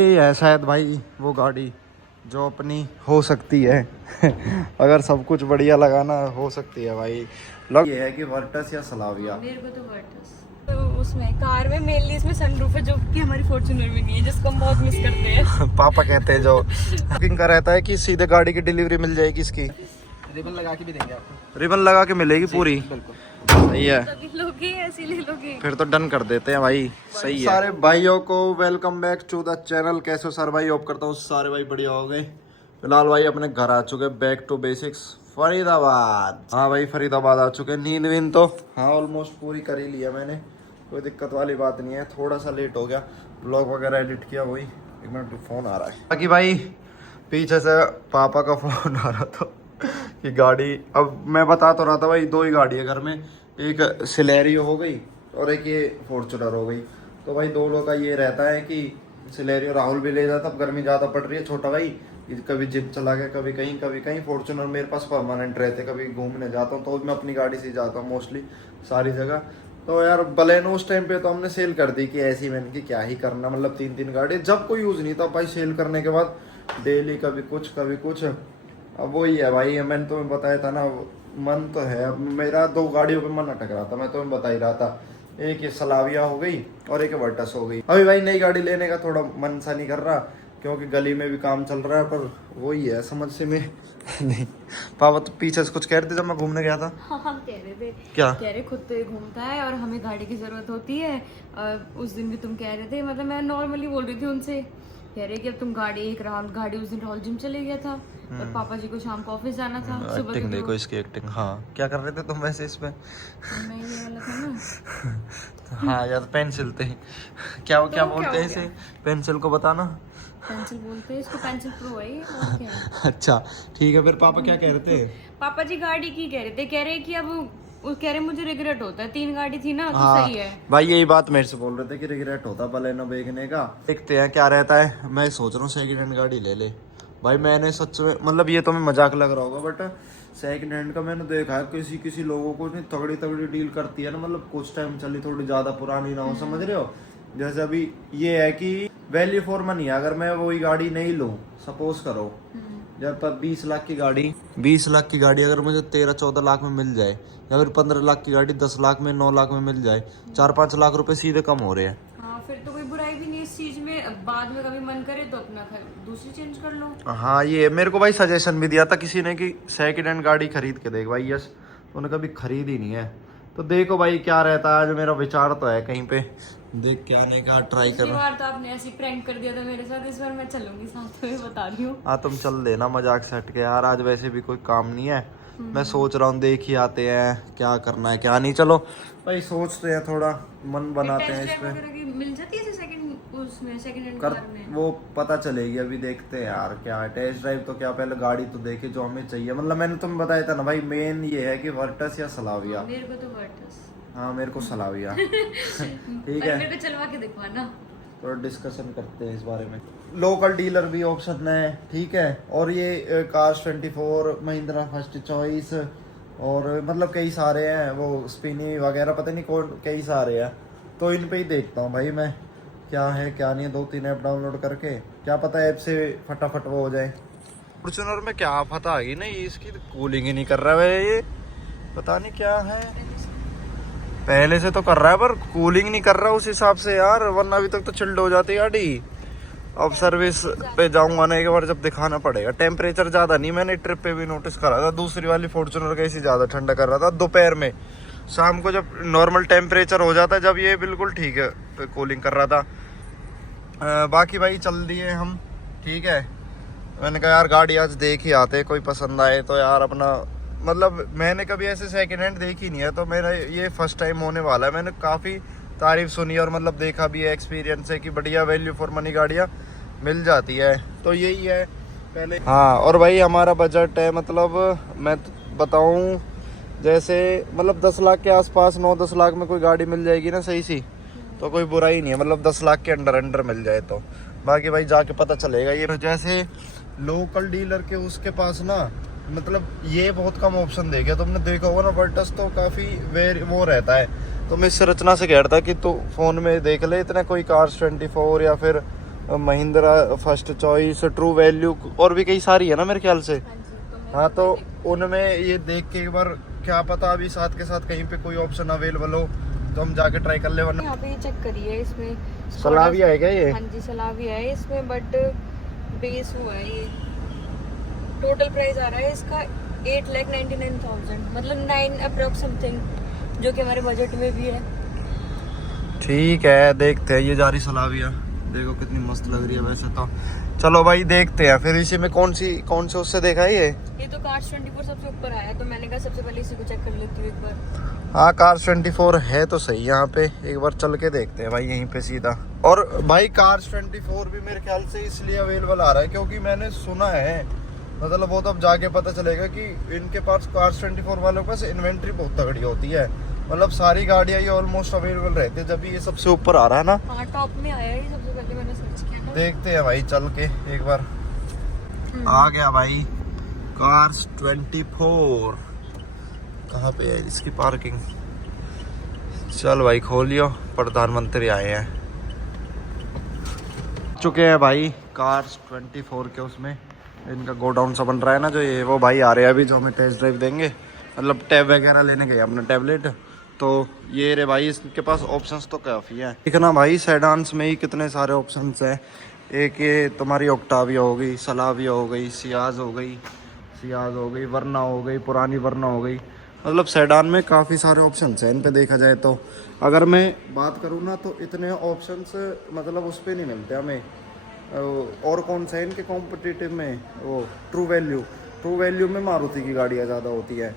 ये है शायद भाई वो गाड़ी जो अपनी हो सकती है अगर सब कुछ बढ़िया लगा ना हो सकती है भाई। लग ये है कि वर्टस या सलाविया। मेरे को तो वर्टस। तो उसमें कार में मेनली इसमें सनरूफ है जो कि हमारी फॉर्च्यूनर में नहीं है, जिसको हम बहुत मिस करते हैं। पापा कहते हैं जो बुकिंग का रहता है कि सीधे गाड़ी की डिलीवरी मिल जाएगी इसकी। रिबन लगा के भी देंगे आपको। रिबन लगा के मिलेगी पूरी। बिल्कुल सही है, तभी लोगे ऐसे ले लोगे। फिर तो डन कर देते हैं भाई। सही है सारे भाइयों को welcome back to the channel. कैसे हो सारे भाई? होप करता हूँ सारे भाई बढ़िया हो गए। फिलहाल भाई अपने घर आ चुके बैक टू बेसिक्स फरीदाबाद। हाँ भाई फरीदाबाद आ चुके। नींद वींद तो हाँ ऑलमोस्ट पूरी कर ही लिया मैंने, कोई दिक्कत वाली बात नहीं है। थोड़ा सा लेट हो गया, ब्लॉग वगैरह एडिट किया। वही एक मिनट फोन आ रहा है। बाकी भाई पीछे से पापा का फोन आ रहा था कि गाड़ी, अब मैं बता तो रहा था भाई दो ही गाड़ी है घर में, एक सिलेरियो हो गई और एक ये फॉर्च्यूनर हो गई। तो भाई दोनों का ये रहता है कि सिलेरियो राहुल भी ले जाता, अब गर्मी ज़्यादा पड़ रही है, छोटा भाई कभी जिम चला गया, कभी कहीं। फॉर्च्यूनर मेरे पास परमानेंट रहते, कभी घूमने जाता हूँ तो मैं अपनी गाड़ी से जाता हूँ मोस्टली सारी जगह। तो यार बलेनो उस टाइम पे तो हमने सेल कर दी कि ऐसी मैंने कि क्या ही करना, मतलब 3 गाड़ी जब कोई यूज़ नहीं था भाई। सेल करने के बाद डेली कभी कुछ। अब वही है भाई, मैंने तुम्हें बताया था ना, मन तो है अब मेरा 2 गाड़ियों पे मन अटक रहा था, मैं तुम्हें बता ही रहा था। एक ये सलाविया हो गई और एक वर्टस हो गई। अभी भाई नई गाड़ी लेने का थोड़ा मन सा नहीं कर रहा क्योंकि गली में भी काम चल रहा है, पर वही है समझ से में नहीं। पापा तो पीछे से कुछ कह रहे थे जब मैं घूमने गया था। हाँ कह रहे थे क्या कह रहे, खुद तो ये घूमता है और हमें गाड़ी की जरूरत होती है। उस दिन भी तुम कह रहे थे, मतलब मैं नॉर्मली बोल रही थी उनसे, कह रहे कि अब तुम गाड़ी उस दिन राहुल जिम चले गया था और पापा जी को शाम को ऑफिस जाना था। सुबह एक्टिंग देखो इसकी एक्टिंग। हाँ क्या कर रहे थे तुम वैसे इसमें? मैं ये वाला था ना। हाँ यार पेंसिल थे। क्या तो बोलते हैं इसे? पेंसिल को बताना। पेंसिल बोलते हैं इसको, पेंसिल प्रो है ये, और क्या है? अच्छा ठीक है, फिर पापा क्या कह रहे थे? पापा जी गाड़ी की कह रहे थे, कह रहे कि अब वो कह रहे मुझे रिग्रेट होता है, 3 गाड़ी थी ना तो हाँ सही है। भाई यही बात मेरे से बोल रहे थे कि रिग्रेट होता बलेनो बेचने का। देखते हैं क्या रहता है। मैं सोच रहा हूँ सेकंड हैंड गाड़ी ले ले भाई। मैंने सच में, मतलब ये तो मैं मजाक लग रहा होगा, बट सेकंड हैंड का मैंने देखा है किसी लोगों को इतनी तगड़ी डील करती है ना, मतलब कुछ टाइम चली, थोड़ी ज्यादा पुरानी ना हो, समझ रहे हो? जैसे अभी ये है कि वैल्यू फॉर मनी, अगर मैं वही गाड़ी नहीं लूँ, सपोज करो जब तक 20 लाख की गाड़ी अगर मुझे 13-14 लाख में मिल जाए, या फिर 15 लाख की गाड़ी 10 लाख में 9 लाख में मिल जाए, 4-5 लाख रुपए सीधे कम हो रहे हैं। हाँ फिर तो कोई बुराई भी नहीं इस चीज में। अब बाद में कभी मन करे तो अपना दूसरी चेंज कर लो। हाँ ये मेरे को भाई सजेशन भी दिया था किसी ने कि सेकंड हैंड गाड़ी खरीद के देख भाई। यस उन्होंने कभी खरीद ही नहीं है, तो देखो भाई क्या रहता है। आज मेरा विचार तो है कहीं पे देख के आने का, ट्राई पिछली करना। बार तो आपने ऐसी प्रैंक कर दिया था मेरे साथ, इस बार मैं चलूंगी साथ में, बता रही हूँ। हाँ तुम चल देना मजाक से हट के यार, आज वैसे भी कोई काम नहीं है। मैं सोच रहा हूँ देख ही आते हैं क्या करना है क्या नहीं। चलो भाई सोचते हैं, थोड़ा मन बनाते हैं इस पे। मिल जाती है सेकंड हैंड कर कार में। वो पता चलेगी, अभी देखते हैं यार क्या है। टेस्ट ड्राइव तो क्या, पहले गाड़ी तो देखे जो हमें चाहिए। मतलब मैंने तुम्हें बताया था ना भाई, मेन ये है कि वर्टस या सलाविया। मेरे को तो वर्टस। हाँ मेरे को सलाविया ठीक है, मेरे को चलवा के दिखवाना। थोड़ा डिस्कशन करते हैं इस बारे में। लोकल डीलर भी ऑप्शन है, ठीक है। और ये कार्स 24, महिंद्रा फर्स्ट चॉइस, और मतलब कई सारे हैं, वो स्पिनी वगैरह पता नहीं कौन, कई सारे हैं। तो इन पे ही देखता हूँ भाई मैं क्या है क्या नहीं। 2-3 ऐप डाउनलोड करके, क्या पता ऐप से फटाफट वो हो जाए। फॉर्च्यूनर में क्या आफत आ गई ना, ये इसकी कूलिंग ही नहीं कर रहा है ये, पता नहीं क्या है। पहले से तो कर रहा है पर कूलिंग नहीं कर रहा उस हिसाब से यार, वरना अभी तक तो चिल्ड हो जाती गाड़ी। अब सर्विस पे जाऊंगा ना एक बार, जब दिखाना पड़ेगा। टेम्परेचर ज्यादा नहीं, मैंने ट्रिप पे भी नोटिस करा था, दूसरी वाली फॉर्च्यूनर का इसी ज्यादा ठंडा कर रहा था दोपहर में। शाम को जब नॉर्मल टेम्परेचर हो जाता है, जब ये बिल्कुल ठीक है तो कूलिंग कर रहा था। बाकी भाई चल दिए हम, ठीक है। मैंने कहा यार गाड़ी आज देख ही आते, कोई पसंद आए तो यार अपना, मतलब मैंने कभी ऐसे सेकंड हैंड देखी नहीं है, तो मेरा ये फर्स्ट टाइम होने वाला है। मैंने काफ़ी तारीफ सुनी और मतलब देखा भी है, एक्सपीरियंस है कि बढ़िया वैल्यू फॉर मनी गाड़ियाँ मिल जाती है। तो यही है पहले। हाँ और भाई हमारा बजट है, मतलब मैं बताऊँ जैसे, मतलब 10 लाख के आसपास, 9-10 लाख में कोई गाड़ी मिल जाएगी ना सही सी, तो कोई बुरा ही नहीं है। मतलब 10 लाख के अंडर मिल जाए तो। बाकी भाई जाके पता चलेगा। ये जैसे लोकल डीलर के उसके पास ना, मतलब ये बहुत कम ऑप्शन देखे, तुमने देखा होगा ना, वर्टस तो काफ़ी वो रहता है। तो मैं इस रचना से कह रहा था कि तू फ़ोन में देख ले, इतने कोई कार्स 24 या फिर Mahindra first choice, true value और भी कई सारी है ना मेरे ख्याल से। हाँ जी, तो मैं हाँ तो उनमें ये देख के एक बार, क्या पता अभी साथ के साथ कहीं पे कोई ऑप्शन अवेलेबल हो तो हम जाके ट्राई कर ले, वरना यहाँ पे ये चेक करिए, इसमें सलाविया है क्या ये? हाँ जी सलाविया है इसमें, बट बेस हुआ है ये। टोटल प्राइस आ रहा है इसका 8,99,000, मतलब 9 अप्रॉक्स समथिंग, जो कि हमारे बजट में भी है। ठीक है, देखते हैं। ये जा रही सलाविया, देखो कितनी मस्त लग रही है वैसे तो। चलो भाई देखते हैं फिर। इसी में कौन से उससे देखा है ये तो कार्स 24 सबसे ऊपर आया, तो मैंने कहा सबसे पहले इसी को चेक कर लेती हूँ एक बार। हाँ कार्स 24 है तो सही, यहाँ पे एक बार चल के देखते हैं भाई यहीं पे सीधा। और भाई कार्स 24 भी मेरे ख्याल से इसलिए अवेलेबल आ रहा है क्योंकि मैंने सुना है, मतलब वो तो अब जाके पता चलेगा कि इनके पास कार्स 24 वालों के पास इन्वेंट्री बहुत तगड़ी होती है, मतलब सारी गाड़ियाँ ये ऑलमोस्ट अवेलेबल रहती है जब ये सबसे ऊपर आ रहा है ना। हाँ टॉप में आया है सबसे पहले, मैंने सर्च किया था। देखते हैं भाई चल के एक बार। आ गया भाई कार्स 24, कहाँ पे है इसकी पार्किंग? चल भाई खोलियो, प्रधानमंत्री आए हैं। चुके हैं भाई कार्स 24 के उसमें, इनका गोडाउन सा बन रहा है ना जो ये, वो भाई आ रहे हैं अभी जो हमें टेस्ट ड्राइव देंगे, मतलब टैब वगैरह लेने गए अपना टैबलेट। तो ये रे भाई, इसके पास ऑप्शंस तो काफ़ी है। देखना भाई सेडान्स में ही कितने सारे ऑप्शंस हैं। एक ये तुम्हारी ऑक्टाविया हो गई, सलाविया हो गई, सियाज हो गई, वरना हो गई, पुरानी वरना हो गई, मतलब सेडान में काफ़ी सारे ऑप्शंस हैं इन पे देखा जाए तो। अगर मैं बात करूँ ना तो इतने ऑप्शंस मतलब उस पर नहीं मिलते हमें। और कौन सा है इनके कॉम्पिटिटिव में, वो ट्रू वैल्यू में मारुति की गाड़ियाँ ज़्यादा होती है,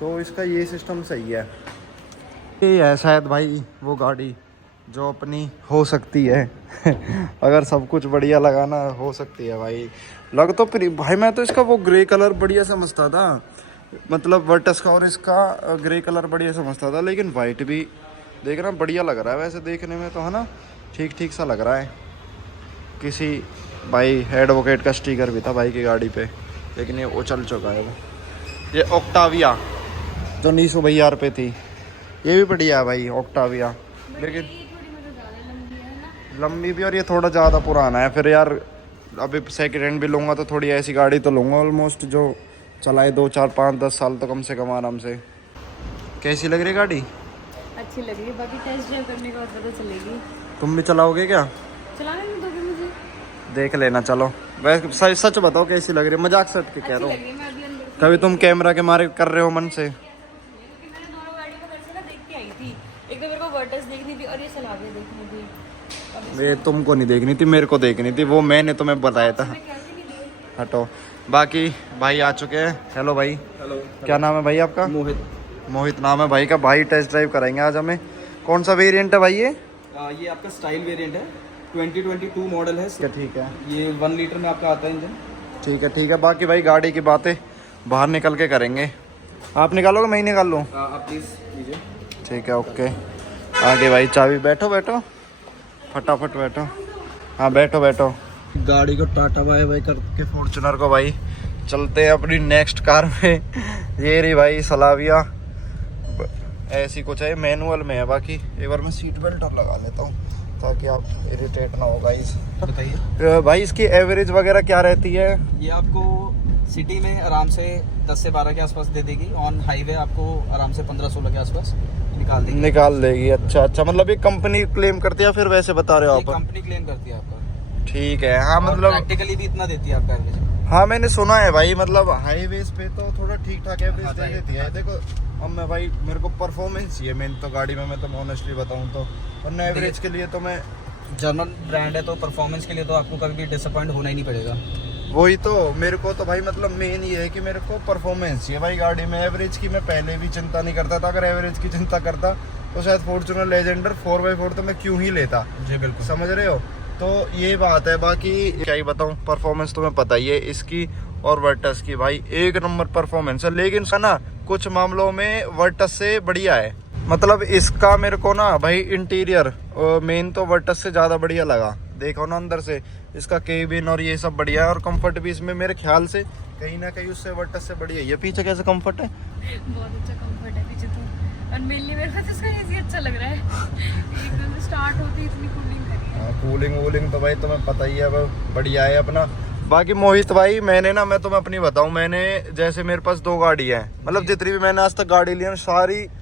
तो इसका ये सिस्टम सही है। ये है शायद भाई वो गाड़ी जो अपनी हो सकती है अगर सब कुछ बढ़िया लगाना हो सकती है भाई। लग तो फिर भाई मैं तो इसका वो ग्रे कलर बढ़िया समझता था, मतलब वर्टस का और इसका ग्रे कलर बढ़िया समझता था, लेकिन वाइट भी देखना बढ़िया लग रहा है वैसे देखने में तो, है ना, ठीक सा लग रहा है। किसी भाई एडवोकेट का स्टिकर भी था भाई की गाड़ी पे, लेकिन ये वो चल चुका है। ये ऑक्टाविया जो 19 रुपये थी, ये भी बढ़िया है भाई ऑक्टाविया, लेकिन लंबी भी, और ये थोड़ा ज़्यादा पुराना है। फिर यार अभी सेकेंड हैंड भी लूँगा तो थोड़ी ऐसी गाड़ी तो लूँगा ऑलमोस्ट जो चलाए 2, 4, 5, 10 साल तो कम से कम आराम से। कैसी लग रही गाड़ी? अच्छी लग रही है, बाकी टेस्ट ड्राइव करने के बाद पता चलेगी। तुम भी चलाओगे क्या? चलाने नहीं दोगे मुझे? देख लेना चलो। वैसे सच बताओ कैसी लग रही है, मजाक सट के कह रहा हूँ, कभी तुम कैमरा के मारे कर रहे हो मन से। मैंने दोनों गाड़ी को घर से ना देख के आई थी, एक तो मेरे को वर्टस देखनी थी और ये सलाविया देखनी थी। ये तुमको नहीं देखनी थी, मेरे को देखनी थी, वो मैंने तुम्हें बताया था। हटो। बाकी भाई आ चुके हैं। हेलो भाई। हेलो। क्या नाम है भाई आपका? मोहित नाम है भाई का। भाई टेस्ट ड्राइव कराएंगे आज हमें। कौन सा वेरिएंट है भाई ये? ये आपका स्टाइल वेरिएंट है, 2022 मॉडल है। ठीक है। ये 1 लीटर में आपका आता है इंजन। ठीक है। बाकी भाई गाड़ी की बातें बाहर निकल के करेंगे। आप निकालोगे मैं ही निकाल लूँ? आप प्लीज़ लीजिए। ठीक है, ओके। आगे भाई चाबी, बैठो फटाफट बैठो। हाँ बैठो। गाड़ी को टाटा बाय बाय करके फॉर्च्यूनर को भाई चलते हैं अपनी नेक्स्ट कार में। ये रही भाई सलाविया, ऐसी कुछ है, मैनुअल में है। बाकी एक बार मैं सीट बेल्ट और लगा लेता हूँ ताकि आप इरिटेट ना हो गाइस। बताइए भाई इसकी एवरेज वगैरह क्या रहती है? ये आपको सिटी में आराम से 10 से 12 के आसपास दे देगी, ऑन हाईवे आपको आराम से 15-16 के आसपास निकाल देगी। अच्छा, मतलब ये कंपनी क्लेम करती है फिर वैसे बता रहे हो आप? कंपनी क्लेम करती है आपका। ठीक है। हाँ मतलब प्रैक्टिकली भी इतना देती है आपका एवरेज। हाँ मैंने सुना है भाई, मतलब हाईवेज पे तो थोड़ा ठीक ठाक एवरेज दे देती है। देखो अब मैं भाई, मेरे को परफॉर्मेंस चाहिए मेन तो गाड़ी में, मैं तो ऑनेस्टली बताऊँ तो, वरना एवरेज के लिए तो मैं, जर्मन ब्रांड है तो परफॉर्मेंस के लिए तो आपको कभी भी डिसअपॉइंट होना ही नहीं पड़ेगा। वही तो मेरे को तो भाई मतलब मेन ये है कि मेरे को परफॉर्मेंस चाहिए भाई गाड़ी में। एवरेज की मैं पहले भी चिंता नहीं करता था, अगर एवरेज की चिंता करता तो शायद फॉर्च्यूनर लेजेंडर 4x4 तो मैं क्यों ही लेता। जी बिल्कुल, समझ रहे हो? तो ये बात है। बाकी क्या ही बताऊँ, परफॉर्मेंस तुम्हें पता ही है इसकी और वर्टस की भाई एक नंबर परफॉर्मेंस है, लेकिन ना कुछ मामलों में वर्टस से बढ़िया है। मतलब इसका मेरे को ना भाई इंटीरियर मेन तो वर्टस से ज़्यादा बढ़िया लगा। देखो ना अंदर से इसका केबिन और ये सब बढ़िया है, और कंफर्ट भी इसमें मेरे ख्याल से कहीं ना कहीं उससे वर्टस से बढ़िया है। ये पीछे कैसे कंफर्ट है? बहुत अच्छा कंफर्ट है पीछे तो, और मेनली मेरे को तो इसका एसी अच्छा लग रहा है। एकदम से स्टार्ट होती इतनी कूलिंग करी है। कूलिंग वूलिंग तो भाई तुम्हें पता ही है, बढ़िया है अपना। बाकी मोहित भाई मैंने ना, मैं तुम्हें अपनी बताऊं, मैंने जैसे मेरे पास 2 गाड़ी है, मतलब जितनी भी मैंने आज तक गाड़ी ली है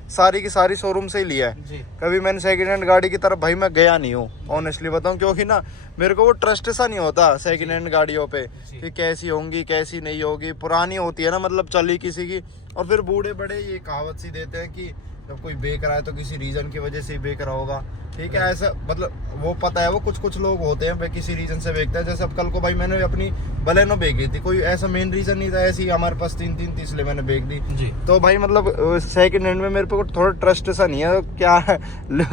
सारी की सारी शोरूम से ही लिया है जी। कभी मैंने सेकंड हैंड गाड़ी की तरफ भाई मैं गया नहीं हूँ, ऑनेस्टली बताऊं, क्योंकि ना मेरे को वो ट्रस्ट सा नहीं होता सेकंड हैंड गाड़ियों पे कि कैसी होंगी कैसी नहीं होगी। पुरानी होती है ना, मतलब चली किसी की, और फिर बूढ़े बड़े ये कहावत सी देते हैं कि जब कोई बेच रहा है तो किसी रीजन की वजह से ही बेच रहा होगा, ठीक है। ऐसा मतलब वो पता है, वो कुछ लोग होते हैं भाई किसी रीजन से बेचते हैं। जैसे अब कल को भाई मैंने अपनी बलेनो बेची थी, कोई ऐसा मेन रीजन नहीं था, ऐसे ही हमारे पास 3 थी इसलिए मैंने बेच दी जी। तो भाई मतलब सेकंड हैंड में मेरे पे थोड़ा ट्रस्ट सा नहीं है, क्या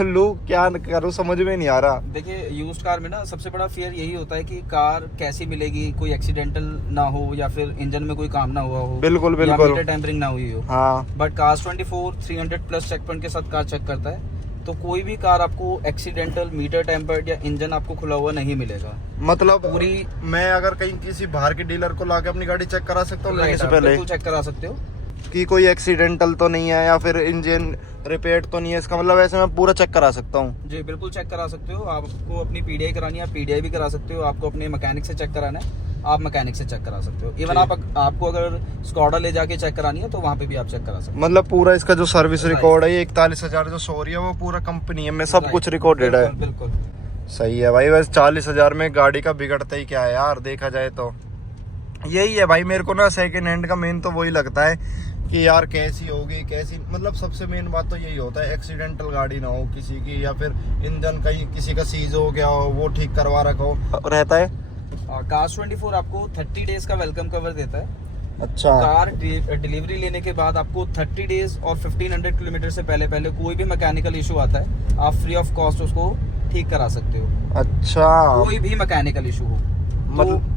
लूं क्या करूं समझ में नहीं आ रहा। देखिए यूज्ड कार में ना सबसे बड़ा फियर यही होता है कि कार कैसी मिलेगी, कोई एक्सीडेंटल ना हो या फिर इंजन में कोई काम ना हुआ हो, बिल्कुल या बिल्कुल मीटर टेम्परिंग ना हुई हो। हाँ but Cars24 300 plus check point के साथ कार चेक करता है, तो कोई भी कार आपको एक्सीडेंटल, मीटर टेम्पर्ड या इंजन आपको खुला हुआ नहीं मिलेगा। मतलब पूरी मैं अगर कहीं किसी बाहर के डीलर को लाके अपनी गाड़ी चेक करा सकता हूँ लेने से पहले बिल्कुल चेक करा सकते हो कि कोई एक्सीडेंटल तो नहीं है या फिर इंजन रिपेयर तो नहीं है, इसका मतलब ऐसे मैं पूरा चेक करा सकता हूँ। जी बिल्कुल चेक करा सकते हो। आपको अपनी पीडीआई करानी है, आप पीडीआई भी करा सकते हो। आपको अपने मैकेनिक से चेक कराना है, आप मैकेनिक से चेक करा सकते हो। इवन आपको अगर स्कॉडा ले जाके चेक करानी है तो वहाँ पे भी आप चेक करा सकते हो। मतलब पूरा इसका जो सर्विस रिकॉर्ड है ये 41,000 जो सो रही है वो पूरा कंपनी है में सब कुछ रिकॉर्डेड है। बिल्कुल सही है भाई। वैसे 40,000 में गाड़ी का बिगड़ता ही क्या है यार, देखा जाए तो यही है भाई। मेरे को ना सेकंड हैंड का मेन तो वही लगता है कि यार कैसी होगी कैसी, मतलब सबसे मेन बात तो यही होता है एक्सीडेंटल गाड़ी ना हो किसी की, या फिर इंजन कहीं किसी का सीज हो गया हो वो ठीक करवा रखा हो रहता है। Cars24 आपको 30 डेज का वेलकम कवर देता है। अच्छा कार डिलीवरी लेने के बाद आपको 30 डेज और 1500 किलोमीटर से पहले कोई भी मैकेनिकल इशू आता है आप फ्री ऑफ कॉस्ट उसको ठीक करा सकते हो। अच्छा कोई भी मैकेनिकल इशू हो मतलब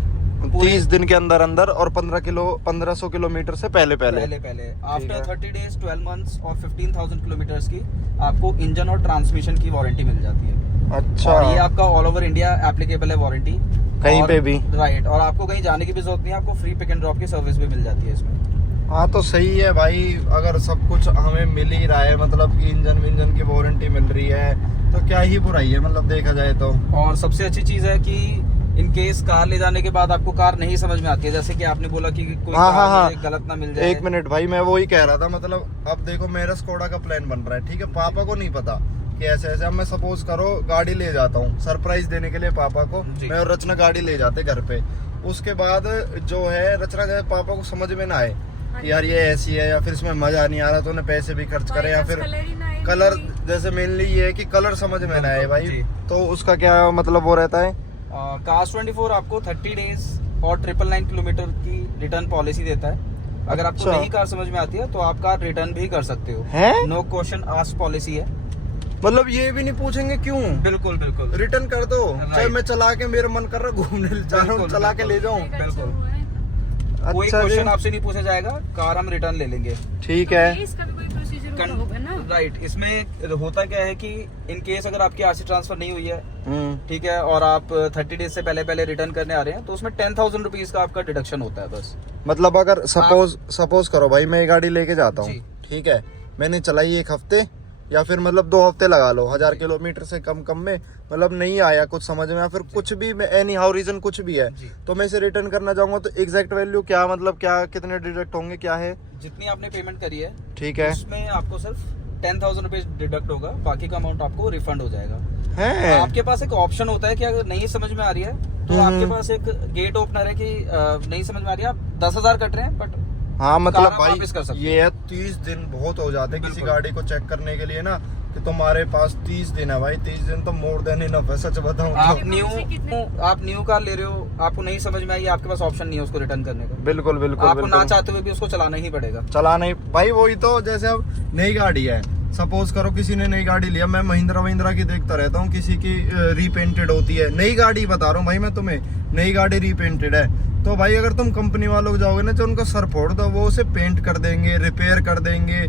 30 दिन के अंदर और 1500 किलोमीटर से पहले आफ्टर 30 डेज 12 मंथ्स और 15,000 किलोमीटर की आपको इंजन और ट्रांसमिशन की वारंटी मिल जाती है। अच्छा और ये आपका ऑल ओवर इंडिया एप्लीकेबल है वारंटी, कहीं पे भी, राइट। और आपको कहीं जाने की भी जरूरत नहीं है, आपको फ्री पिक एंड ड्रॉप की सर्विस भी मिल जाती है इसमें। हाँ तो सही है भाई। अगर सब कुछ हमें मिल ही रहा है, मतलब कि इंजन की वारंटी मिल रही है तो क्या ही बुराई है, मतलब देखा जाए तो। और सबसे अच्छी चीज है कि इन केस कार ले जाने के बाद आपको कार नहीं समझ में आती है, जैसे कि आपने बोला कि कोई कार मुझे गलत ना मिल जाए। 1 मिनट भाई, मैं वो ही कह रहा था। मतलब अब देखो मेरा स्कोडा का प्लान बन रहा है, ठीक है, पापा को नहीं पता कि ऐसे ऐसे। अब मैं सपोज करो गाड़ी ले जाता हूँ सरप्राइज देने के लिए पापा को, मैं और रचना गाड़ी ले जाते घर पे। उसके बाद जो है रचना जब पापा को समझ में ना आए कि यार ये ऐसी है या फिर इसमें मजा नहीं आ रहा तो उन्हें पैसे भी खर्च करें, या फिर कलर, जैसे मेनली ये है कि कलर समझ में ना आए भाई, तो उसका क्या मतलब वो रहता है। Cars24 आपको 30 डेज और 999 किलोमीटर की रिटर्न पॉलिसी देता है। अगर आपको नहीं कार समझ में आती है तो आप कार रिटर्न भी कर सकते हो, नो क्वेश्चन आस्क्ड पॉलिसी है। मतलब ये भी नहीं पूछेंगे क्यों, बिल्कुल बिल्कुल रिटर्न कर दो। चाहे मैं चला के, मेरा मन कर रहा घूमने जा रहा हूँ, चला के ले जाऊँ, बिल्कुल कोई अच्छा क्वेश्चन आपसे नहीं पूछा जाएगा, कार हम रिटर्न ले लेंगे। ठीक है, इसका भी कोई प्रोसीजर होगा ना। राइट। इसमें होता क्या है कि इन केस अगर आपकी आरसी ट्रांसफर नहीं हुई है, ठीक है, और आप 30 डेज से पहले रिटर्न करने आ रहे हैं तो उसमें 10,000 रुपीज का आपका डिडक्शन होता है बस। मतलब अगर सपोज करो भाई मैं ये गाड़ी लेके जाता हूँ, ठीक है, मैंने चलाई 1 हफ्ते या फिर मतलब 2 हफ्ते लगा लो, 1000 किलोमीटर से कम में, मतलब नहीं आया कुछ समझ में, या फिर कुछ भी एनी हाउ रीजन कुछ भी है, तो मैं इसे रिटर्न करना चाहूंगा तो एग्जैक्ट वैल्यू क्या, मतलब क्या कितने डिडक्ट होंगे, क्या है? जितनी आपने पेमेंट करी है, ठीक है, उसमें आपको सिर्फ 10,000 रुपीज डिडक्ट होगा, बाकी का अमाउंट आपको रिफंड हो जाएगा। है आपके पास एक ऑप्शन होता है कि अगर नहीं समझ में आ रही है तो आपके पास एक गेट ओपनर है कि नहीं समझ में आ रही है, आप 10,000 कट रहे हैं बट हाँ मतलब भाई कर ये है 30 दिन बहुत हो जाते हैं किसी गाड़ी को चेक करने के लिए ना, कि तुम्हारे पास 30 दिन है भाई, 30 दिन तो मोर देन इनफ है, सच बताऊं। आप न्यू कार ले रहे हो, आपको नहीं समझ में आई, आपके पास ऑप्शन नहीं है उसको रिटर्न करने का। बिल्कुल बिल्कुल आपको ना चाहते हुए भी उसको चलाना ही पड़ेगा। चलाना ही भाई, वही तो। जैसे अब नई गाड़ी है, सपोज करो किसी ने नई गाड़ी लिया, मैं महिंद्रा की देखता रहता हूँ, किसी की रीपेंटेड होती है, नई गाड़ी बता रहा हूँ भाई मैं तुम्हें, नई गाड़ी रीपेंटेड है तो भाई अगर तुम कंपनी वालों को जाओगे ना तो उनका सर फोड़ दो, वो उसे पेंट कर देंगे, रिपेयर कर देंगे,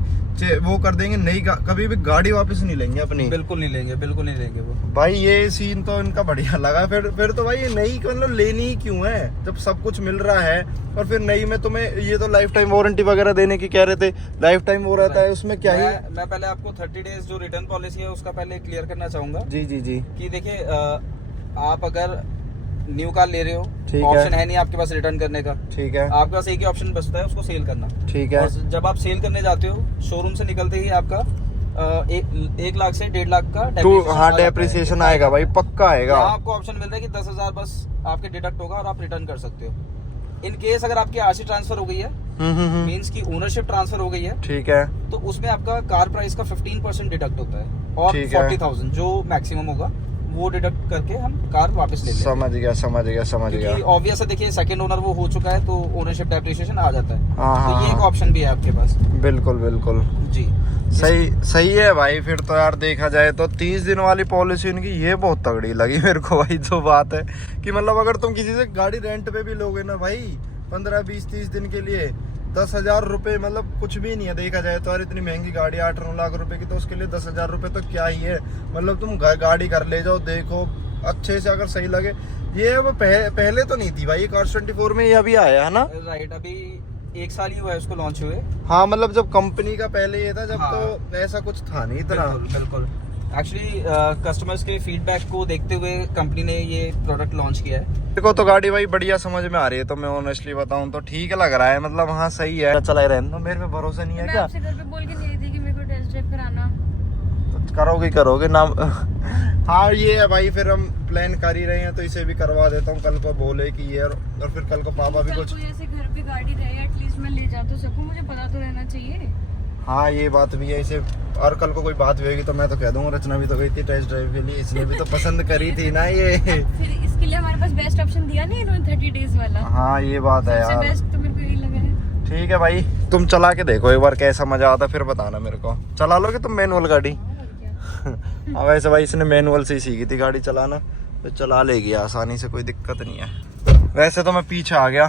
वो कर देंगे, नई कभी भी गाड़ी वापस नहीं लेंगे अपनी। बिल्कुल नहीं लेंगे, बिल्कुल नहीं लेंगे वो। भाई ये सीन तो इनका बढ़िया लगा। फिर तो भाई ये नई मतलब लेनी ही क्यों है जब सब कुछ मिल रहा है। और फिर नई में तुम्हें ये तो लाइफ टाइम वारंटी वगैरह देने की कह रहे थे, लाइफ टाइम वो रहता है उसमें क्या ही। मैं पहले आपको 30 डेज जो रिटर्न पॉलिसी है उसका पहले क्लियर करना चाहूंगा। जी जी जी। कि देखिए आप अगर न्यू कार ले रहे हो, ठीक ऑप्शन है नहीं आपके पास रिटर्न करने का। ठीक है। आपके पास एक ही ऑप्शन बचता है, उसको सेल करना। ठीक है। और जब आप सेल करने जाते हो, शोरूम से निकलते ही आपका 1 लाख से 1.5 लाख का डेप्रिसिएशन आएगा भाई, पक्का आएगा। आपको ऑप्शन मिल रहा है कि 10,000 बस आपके डिडक्ट होगा और आप रिटर्न कर सकते हो। इन केस अगर आपकी आरसी ट्रांसफर हो गई है, मींस की ओनरशिप ट्रांसफर हो गई है, ठीक है, तो उसमें आपका कार प्राइस का 15% डिडक्ट होता है और ठीक है। 40,000 जो मैक्सिमम होगा वो डिडक्ट करके हम कार वापस ले लेंगे। समझ गया। ऑब्वियस है, देखिए सेकंड ओनर वो हो चुका है तो ओनरशिप डेप्रिसिएशन आ जाता है। हाँ, तो ये एक ऑप्शन भी है आपके पास। बिल्कुल जी सही है भाई। फिर तो यार देखा जाए तो 30 दिन वाली पॉलिसी इनकी ये बहुत तगड़ी लगी मेरे को भाई। जो बात है कि मतलब अगर तुम किसी से गाड़ी रेंट पे भी लोगे ना भाई 15, 20, 30 दिन के लिए 10,000 रुपए मतलब कुछ भी नहीं है देखा जाए तो। यार इतनी महंगी गाड़ी 8-9 लाख रुपए की, तो उसके लिए 10,000 रुपए तो क्या ही है। मतलब तुम गाड़ी घर ले जाओ, देखो अच्छे से, अगर सही लगे। ये वो पहले तो नहीं थी भाई, ये कार्स 24 में ये अभी आया है ना। राइट, अभी 1 साल ही हुआ है उसको लॉन्च हुए। हाँ मतलब जब कंपनी का पहले ये था जब, हाँ, तो ऐसा कुछ था नहीं इतना। बिल्कुल एक्चुअली कस्टमर्स के फीडबैक को देखते हुए कंपनी ने ये प्रोडक्ट लॉन्च किया है। देखो तो गाड़ी भाई बढ़िया समझ में आ रही है, तो मैं ऑनेस्टली बताऊं तो ठीक लग रहा है। मतलब हाँ सही है, चला ही रहने दो, मेरे पे भरोसा नहीं है मैं क्या। आपसे घर पे बोल के नहीं थी कि मेरे को टेस्ट ड्राइव कराना। तो करोगे ना। हाँ ये है भाई, फिर हम प्लान कर ही रहे हैं तो इसे भी करवा देता हूँ। कल को बोले कि ये, और फिर कल को पापा भी कुछ, ऐसे घर पे गाड़ी रहे एटलीस्ट मैं ले जा तो सकूं, मुझे पता तो रहना चाहिए। हाँ ये बात भी है इसे। और कल को कोई बात हुएगी तो मैं तो कह दूंगा रचना भी तो गई थी टेस्ट ड्राइव के लिए, इसने भी तो पसंद करी थी ना ये। फिर इसके लिए हमारे पास बेस्ट ऑप्शन दिया नहीं इन्होंने 30 डेज वाला। हाँ ये बात है यार। बेस्ट तो मेरे को यही लगा है। ठीक है भाई, तुम चला के देखो एक बार कैसा मजा आता, फिर बताना मेरे को। चला लोगे तुम मैनुअल गाड़ी? हाँ वैसे भाई इसने मैनुअल से ही सीखी थी गाड़ी चलाना, तो चला लेगी आसानी से, कोई दिक्कत नहीं है। वैसे तो मैं पीछे आ गया,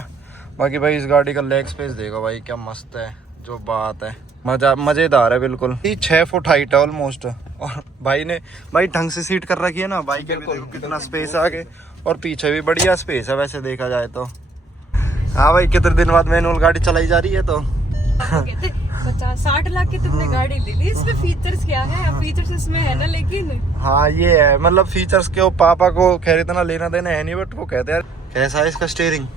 बाकी भाई इस गाड़ी का लेग स्पेस देखो भाई क्या मस्त है। जो बात है मजेदार है बिल्कुल। 6 फुट हाइट है ऑलमोस्ट। और भाई ने भाई ढंग से सीट कर रखी है ना, बाइक के भी देखो कितना स्पेस आगे, और पीछे भी बढ़िया स्पेस है वैसे देखा जाए तो। हाँ भाई कितने दिन बाद मैनुअल गाड़ी चलाई जा रही है तो 60 लाख की तुमने गाड़ी ले ली, इसमें फीचर्स क्या है? फीचर्स इसमें है ना, लेकिन हाँ ये है मतलब फीचर्स के पापा को खैर इतना लेना देना है नहीं, बट वो कहते हैं कैसा है इसका स्टीयरिंग,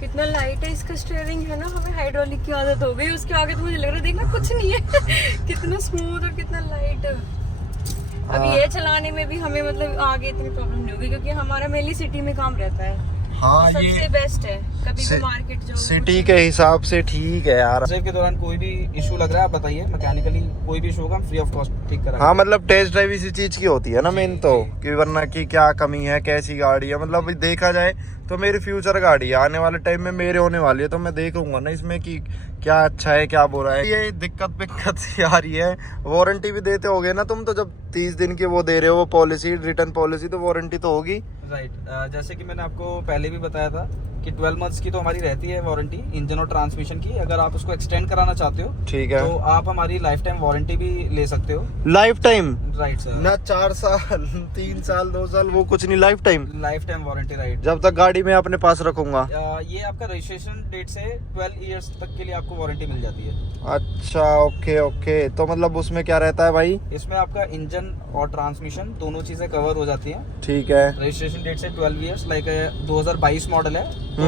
कितना लाइट है इसका स्टीयरिंग है ना। हमें हाइड्रोलिक की आदत हो गई, उसके आगे तो मुझे लग रहा है देखना कुछ नहीं है। कितना स्मूथ और कितना लाइट। अभी ये चलाने में भी हमें मतलब आगे इतनी प्रॉब्लम नहीं होगी क्योंकि हमारा मेनली सिटी में काम रहता है। हाँ सबसे बेस्ट है। कभी भी मार्केट जाओ सिटी के हिसाब से ठीक है यार। ड्राइव के दौरान कोई भी इशू लग रहा है आप बताइए, मैकेनिकली कोई भी इशू होगा हम फ्री ऑफ कॉस्ट ठीक कराएंगे। हाँ मतलब टेस्ट ड्राइव इसी चीज की होती है ना मेन तो, कि वरना की क्या कमी है, कैसी गाड़ी है। मतलब देखा जाए तो मेरी फ्यूचर गाड़ी है, आने वाले टाइम में मेरे होने वाली है, तो मैं देखूंगा ना इसमें कि क्या अच्छा है क्या बुरा है। ये दिक्कत सी आ रही है। वारंटी भी देते होगे ना तुम, तो जब 30 दिन की वो दे रहे हो वो पॉलिसी, रिटर्न पॉलिसी, तो वारंटी तो होगी। राइट, जैसे कि मैंने आपको पहले भी बताया था कि 12 मंथ्स की तो हमारी रहती है वारंटी इंजन और ट्रांसमिशन की। अगर आप उसको एक्सटेंड कराना चाहते हो ठीक है, तो आप हमारी लाइफ टाइम वारंटी भी ले सकते हो। Life time? राइट सर, ना 4 साल 3 साल 2 साल वो कुछ नहीं, लाइफ टाइम वारंटी। राइट, जब तक गाड़ी मैं अपने पास रखूंगा। ये आपका रजिस्ट्रेशन डेट से 12 इयर्स तक के लिए आपको वारंटी मिल जाती है। अच्छा ओके, तो मतलब उसमें क्या रहता है भाई? इसमें आपका इंजन और ट्रांसमिशन दोनों चीजें कवर हो जाती हैं। ठीक है, रजिस्ट्रेशन डेट से 12 इयर्स, लाइक 2022 मॉडल है तो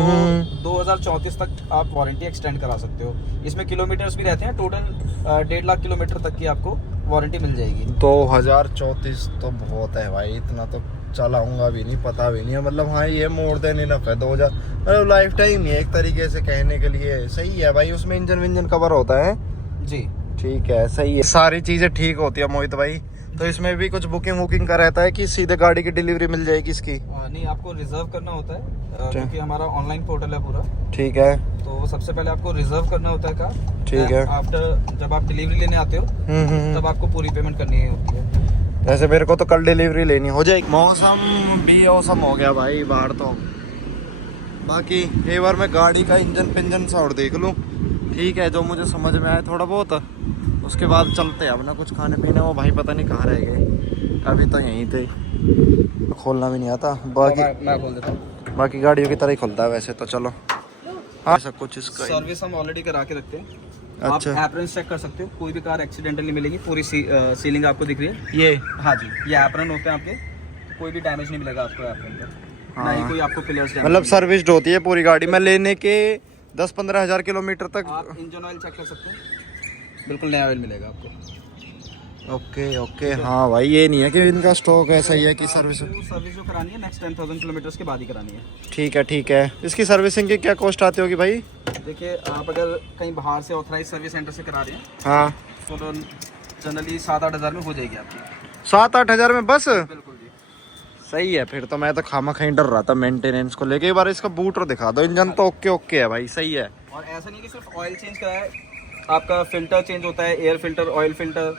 2034 तक आप वारंटी एक्सटेंड करा सकते हो। इसमें किलोमीटर्स भी रहते हैं, टोटल 1.5 लाख किलोमीटर तक की आपको वारंटी मिल जाएगी। 2034 तो बहुत है भाई, इतना तो चलाऊंगा भी नहीं, पता भी नहीं है। मतलब हाँ ये मोर देन इनफ है। 2000 मतलब लाइफ टाइम ही एक तरीके से कहने के लिए सही है भाई। उसमें इंजन विंजन कवर होता है जी, ठीक है, सही है, सारी चीजें ठीक होती है मोहित भाई। तो इसमें भी कुछ बुकिंग वुकिंग का रहता है कि सीधे गाड़ी की डिलीवरी मिल जाएगी इसकी? नहीं, आपको रिजर्व करना होता है क्योंकि हमारा ऑनलाइन पोर्टल है पूरा। ठीक है, तो सबसे पहले आपको रिजर्व करना होता है कार। ठीक है, आफ्टर जब आप डिलीवरी लेने आते हो तब आपको पूरी पेमेंट करनी होती है। जैसे मेरे को तो कल डिलीवरी लेनी हो जाएगी। मौसम भी औसम हो गया भाई बाहर तो। बाकी एक बार मैं गाड़ी का इंजन पिंजन सा और देख लूँ, ठीक है, जो मुझे समझ में आए थोड़ा बहुत, उसके बाद चलते हैं अपना कुछ खाने पीने। वो भाई पता नहीं कहाँ रह गए, अभी तो यहीं थे, खोलना भी नहीं आता। बाकी मैं खोल देता हूँ। बाकी गाड़ियों की तरह ही खुलता है वैसे तो। चलो हाँ सब कुछ इसका। सर्विस हम ऑलरेडी करा के रखते हैं। अच्छा। आप एप्रन चेक कर सकते हो, कोई भी कार एक्सीडेंटल नहीं मिलेगी। पूरी सीलिंग आपको दिख रही है ये हाँ जी, ये एप्रन होते हैं आपके, कोई भी डैमेज नहीं मिलेगा आपको एप्रन पर, ना ही कोई आपको पिलर्स डैमेज। मतलब सर्विस्ड होती है पूरी गाड़ी में, लेने के 10-15 हज़ार किलोमीटर तक। आप इंजन ऑयल चेक कर सकते हैं, बिल्कुल नया ऑयल मिलेगा आपको। ओके ओके हाँ भाई, ये नहीं है कि इनका स्टॉक ऐसा ही है कि सर्विस। सर्विस जो करानी है नेक्स्ट 10,000 किलोमीटर के बाद ही करानी है। ठीक है ठीक है। इसकी सर्विसिंग की क्या कॉस्ट आती होगी भाई? देखिए आप अगर कहीं बाहर से ऑथराइज सर्विस सेंटर से करा रहे हैं हाँ तो जनरली 7-8 हज़ार में हो जाएगी आपकी। 7-8 हज़ार में बस? बिल्कुल जी, सही है फिर तो। मैं तो खामा खहीं डर रहा था मेंटेनेंस को लेके। एक बार इसका बूटर दिखा दो, इंजन तो ओके ओके है भाई, सही है। और ऐसा नहीं कि सिर्फ ऑयल चेंज कराया है, आपका फिल्टर चेंज होता है, air filter, oil filter,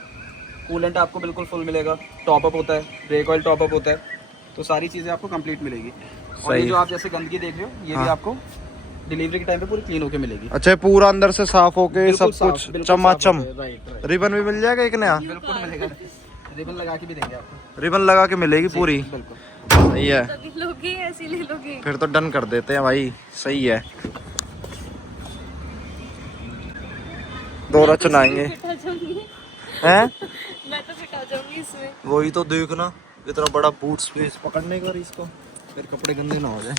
coolant आपको बिल्कुल फुल मिलेगा, टॉप अप होता है, ब्रेक ऑयल टॉप अप होता है, तो सारी चीज़ें आपको कंप्लीट मिलेगी। और ये जो आप जैसे गंदगी देख रहे हो, ये भी आपको डिलीवरी के टाइम पे पूरी क्लीन होके मिलेगी। अच्छा, पूरा अंदर से साफ होके सब कुछ चमाचम। राइट, रिबन भी मिल जाएगा एक नया? बिल्कुल मिलेगा, रिबन लगा के भी देंगे आपको। रिबन लगा के मिलेगी पूरी? बिल्कुल सही है, तभी लोगे ऐसे ले लोगे। फिर तो डन कर देते हैं भाई। सही है, दोरा चुनाएंगे फिटा जाऊंगी हैं। मैं तो फिटा जाऊंगी इसमें। वही तो देखना, इतना बड़ा बूट स्पेस पकड़ने का इसको, फिर कपड़े गंदे ना हो जाए।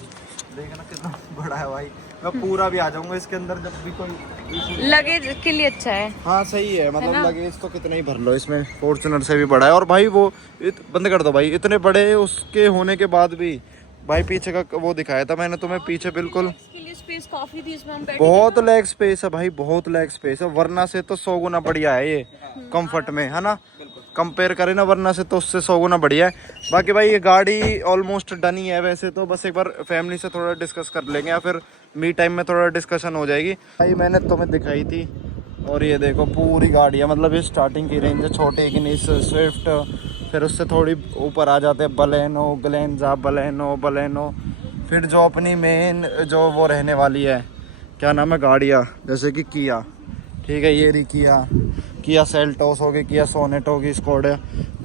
देखना कितना बड़ा है भाई, मैं पूरा भी आ जाऊंगा इसके अंदर जब भी कोई। लगेज के लिए अच्छा है। हाँ सही है, मतलब ना? लगेज तो कितना ही भर लो इसमें, फॉर्च्यूनर से भी बड़ा है। और भाई वो बंद कर दो भाई, इतने बड़े उसके होने के बाद भी भाई पीछे का वो दिखाया था मैंने तुम्हें, पीछे बिल्कुल इसके लिए स्पेस काफी थी, इसमें हम बैठे बहुत लेग स्पेस है भाई, बहुत लेग स्पेस है। वरना से तो 100 गुना बढ़िया है ये कंफर्ट में, है ना? कंपेयर करें ना वरना से तो उससे 100 गुना बढ़िया है। बाकी भाई ये गाड़ी ऑलमोस्ट डन ही है वैसे तो, बस एक बार फैमिली से थोड़ा डिस्कस कर लेंगे या फिर मी टाइम में थोड़ा डिस्कशन हो जाएगी। भाई मैंने तुम्हें दिखाई थी, और ये देखो पूरी गाड़ी है, मतलब ये स्टार्टिंग की रेंज है छोटे की स्विफ्ट, फिर उससे थोड़ी ऊपर आ जाते हैं बलेनो, ग्लेंजा, बलेनो, फिर जो अपनी मेन जो वो रहने वाली है, क्या नाम है गाड़ियाँ, जैसे कि किया, ठीक है, ये रही किया सेल्टोस होगी, किया सोनेट होगी, स्कोडा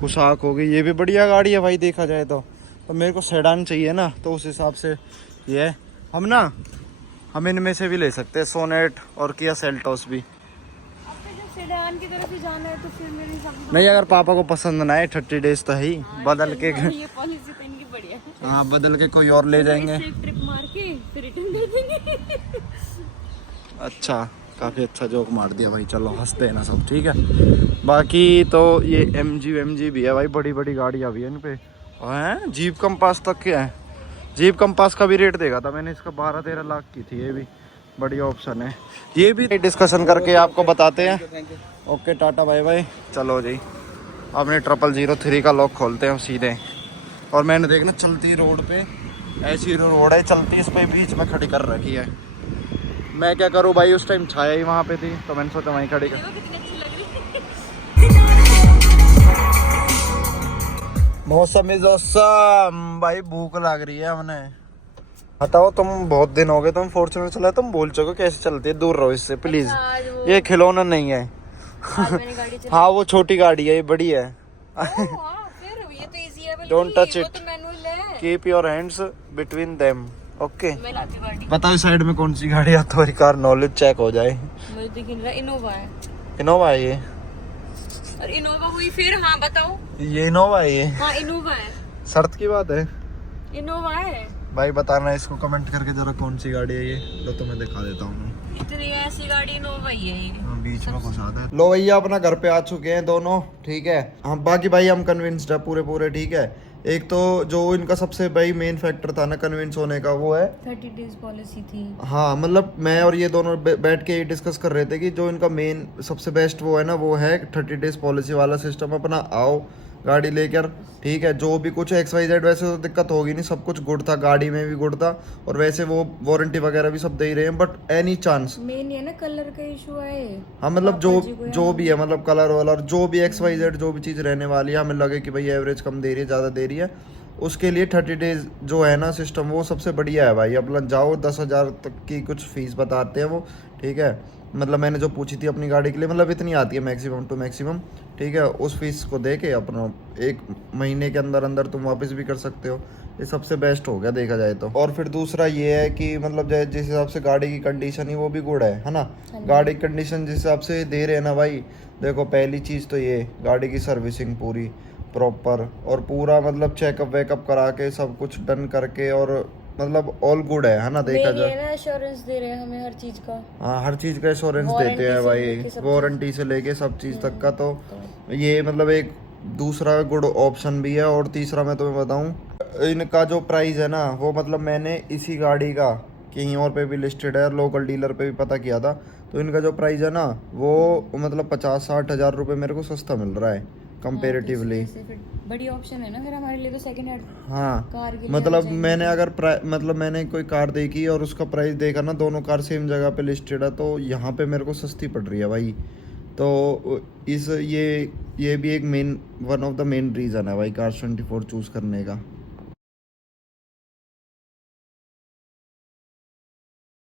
कुशाक होगी, ये भी बढ़िया गाड़ी है भाई देखा जाए तो। मेरे को सेडान चाहिए ना, तो उस हिसाब से ये है। हम इनमें से भी ले सकते हैं, सोनेट और किया सेल्टोस भी। आपको जब सेडान की तरफ ही जाना है तो फिर मेरे हिसाब से नहीं, अगर पापा को पसंद ना आए 30 डेज तो है ही, बदल के ये पॉलिसी तो इनकी बढ़िया है। हाँ बदल के कोई और ले जाएंगे। इससे एक ट्रिप मार के फिर रिटर्न दे देंगे। अच्छा, काफ़ी अच्छा जोक मार दिया भाई, चलो हंसते हैं ना सब, ठीक है। बाकी तो ये MG भी है भाई, बड़ी बड़ी गाड़ियाँ भी है इन पे हैं। जीप कंपास तक के है, जीप कंपास का भी रेट देखा था मैंने, इसका 12-13 लाख की थी। ये भी बढ़िया ऑप्शन है, ये भी डिस्कशन करके आपको बताते हैं। Okay tata bye bye. चलो जी, अपने 0003 का लॉक खोलते हैं सीधे। और मैंने देखना चलती रोड पे, ऐसी रोड है चलती, इस पे बीच में खड़ी कर रखी है। मैं क्या करूँ भाई, उस टाइम छाया ही वहाँ पे थी तो मैंने सोचा वहीं खड़ी कर। देखो कितनी अच्छी लग रही है। मौसम इज ऑसम भाई, भूख लग रही है हमें। बताओ, तुम बहुत दिन हो गए तुम फॉर्च्यूनर चला, तुम भूल चुके कैसे चलती है, दूर रहो इससे प्लीज। ये खिलौना नहीं है। आज मैंने गाड़ी चलाई। हाँ वो छोटी गाड़ी है, ये बड़ी है। फिर ये तो इजी है बल्कि, Don't touch वो it. तो मैनुअल है। Keep your hands between them. Okay, मैं लाती हूँ गाड़ी। बताओ साइड में कौन सी गाड़ी है, तुम्हारी कार नॉलेज चेक हो जाए। मुझे दिख नहीं रहा, इनोवा है। इनोवा है ये? और इनोवा हुई फिर? हाँ बताओ। ये इनोवा है ये? हाँ इनोवा है, शर्त की बात है इनोवा है भाई। बताना इसको कमेंट करके जरा कौन सी गाड़ी है ये, तो तुम्हें दिखा देता हूँ। इतनी ऐसी गाड़ी इनोवा ही है ये। बीच में घुसा दे। लो भैया अपना घर पे आ चुके हैं दोनों, ठीक है। हाँ बाकी भाई हम कन्विंस्ड है पूरे, ठीक है। एक तो जो इनका सबसे भाई मेन फैक्टर था ना कन्विंस होने का, वो है 30 डेज पॉलिसी थी। हाँ मतलब मैं और ये दोनों बैठ के ये डिस्कस कर रहे थे कि जो इनका मेन सबसे बेस्ट वो है ना, वो है 30 डेज पॉलिसी वाला सिस्टम। अपना आओ गाड़ी लेकर, ठीक है, जो भी कुछ XYZ, वैसे तो दिक्कत होगी नहीं, सब कुछ गुड था, गाड़ी में भी गुड था, और वैसे वो वारंटी वगैरह भी सब दे ही रहे हैं। बट एनी चांस मेन ये ना कलर का इशू है। हाँ मतलब जो भी है, मतलब कलर वलर जो भी XYZ जो भी चीज़ रहने वाली है, हमें लगे कि भाई एवरेज कम दे रही है, ज़्यादा दे रही है, उसके लिए 30 डेज जो है ना सिस्टम, वो सबसे बढ़िया है भाई। अपना जाओ 10,000 तक की कुछ फीस बताते हैं वो, ठीक है। मतलब मैंने जो पूछी थी अपनी गाड़ी के लिए, मतलब इतनी आती है मैक्सिमम टू मैक्सिमम, ठीक है। उस फीस को दे के अपना 1 महीने के अंदर अंदर तुम वापस भी कर सकते हो। ये सबसे बेस्ट हो गया देखा जाए तो। और फिर दूसरा ये है कि मतलब जिस हिसाब से गाड़ी की कंडीशन ही वो भी गुड है ना। गाड़ी की कंडीशन जिस हिसाब से दे रहे हैं ना भाई, देखो पहली चीज़ तो ये गाड़ी की सर्विसिंग पूरी प्रॉपर और पूरा मतलब चेकअप वेकअप करा के सब कुछ डन करके, और मतलब ऑल गुड है ना देखा जाए। ना एश्योरेंस दे रहे हैं हमें हर चीज का। हाँ, हर चीज़ का एश्योरेंस देते हैं भाई, वारंटी से लेके सब चीज़ तक का। तो ये मतलब एक दूसरा गुड ऑप्शन भी है। और तीसरा मैं तुम्हें बताऊं, इनका जो प्राइस है ना वो मतलब मैंने इसी गाड़ी का कहीं और पे भी लिस्टेड है, लोकल डीलर पे भी पता किया था, तो इनका जो प्राइस है ना वो मतलब 50-60 हज़ार रुपये मेरे को सस्ता मिल रहा है कंपेरेटिवली। बड़ी ऑप्शन है ना फिर हमारे लिए तो सेकंड हैंड हाँ, कार के लिए मतलब मैंने अगर मतलब मैंने कोई कार देखी और उसका प्राइस देखा ना, दोनों कार सेम जगह पे लिस्टेड है, तो यहाँ पे मेरे को सस्ती पड़ रही है भाई। तो ये भी एक one of the main reason है भाई Cars24 चूज़ करने का।